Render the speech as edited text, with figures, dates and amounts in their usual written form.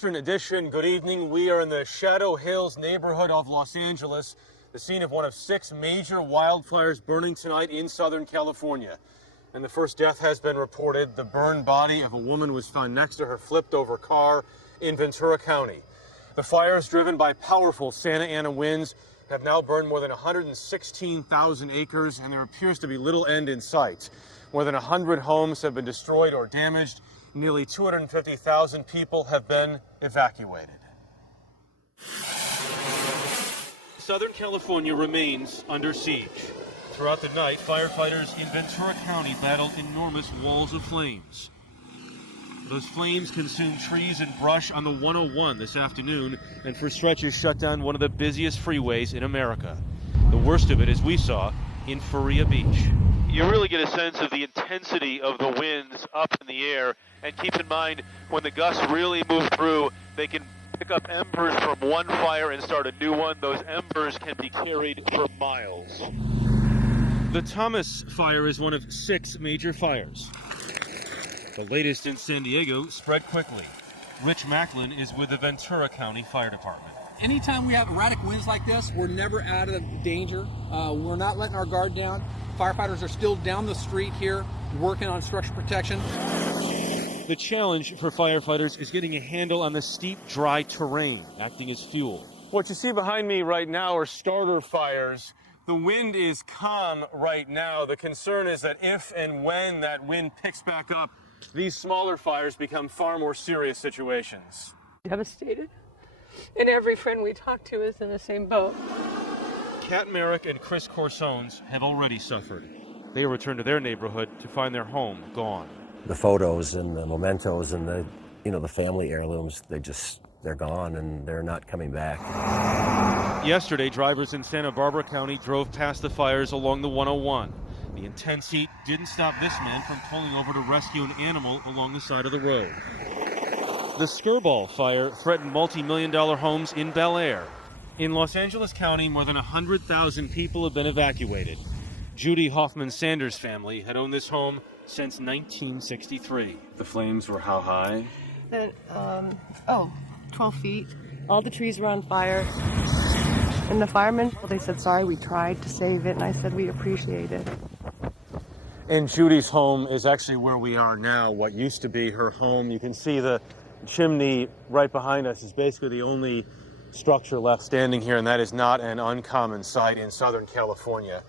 Western Edition. Good evening. We are in the Shadow Hills neighborhood of Los Angeles, the scene of one of 6 major wildfires burning tonight in Southern California. And the first death has been reported. The burned body of a woman was found next to her flipped over car in Ventura County. The fires, driven by powerful Santa Ana winds, have now burned more than 116,000 acres, and there appears to be little end in sight. More than 100 homes have been destroyed or damaged. Nearly 250,000 people have been evacuated. Southern California remains under siege. Throughout the night, firefighters in Ventura County battled enormous walls of flames. Those flames consumed trees and brush on the 101 this afternoon, and for stretches shut down one of the busiest freeways in America. The worst of it, as we saw, in Faria Beach. You really get a sense of the intensity of the winds up in the air, and keep in mind, when the gusts really move through, they can pick up embers from one fire and start a new one. Those embers can be carried for miles. The Thomas fire is one of 6 major fires. The latest in San Diego spread quickly. Rich Macklin is with the Ventura County Fire Department. Anytime we have erratic winds like this, we're never out of danger. We're not letting our guard down. Firefighters are still down the street here working on structure protection. The challenge for firefighters is getting a handle on the steep, dry terrain, acting as fuel. What you see behind me right now are starter fires. The wind is calm right now. The concern is that if and when that wind picks back up, these smaller fires become far more serious situations. Devastated. And every friend we talk to is in the same boat. Kat Merrick and Chris Corsones have already suffered. They returned to their neighborhood to find their home gone. The photos and the mementos and the family heirlooms, they're gone and they're not coming back. Yesterday, drivers in Santa Barbara County drove past the fires along the 101. The intense heat didn't stop this man from pulling over to rescue an animal along the side of the road. The Skirball fire threatened multi-million-dollar homes in Bel Air. In Los Angeles County, more than 100,000 people have been evacuated. Judy Hoffman-Sanders' family had owned this home since 1963. The flames were how high? 12 feet. All the trees were on fire. And the firemen, they said, sorry, we tried to save it. And I said, we appreciate it. And Judy's home is actually where we are now, what used to be her home. You can see the chimney right behind us is basically the only structure left standing here, and that is not an uncommon sight in Southern California.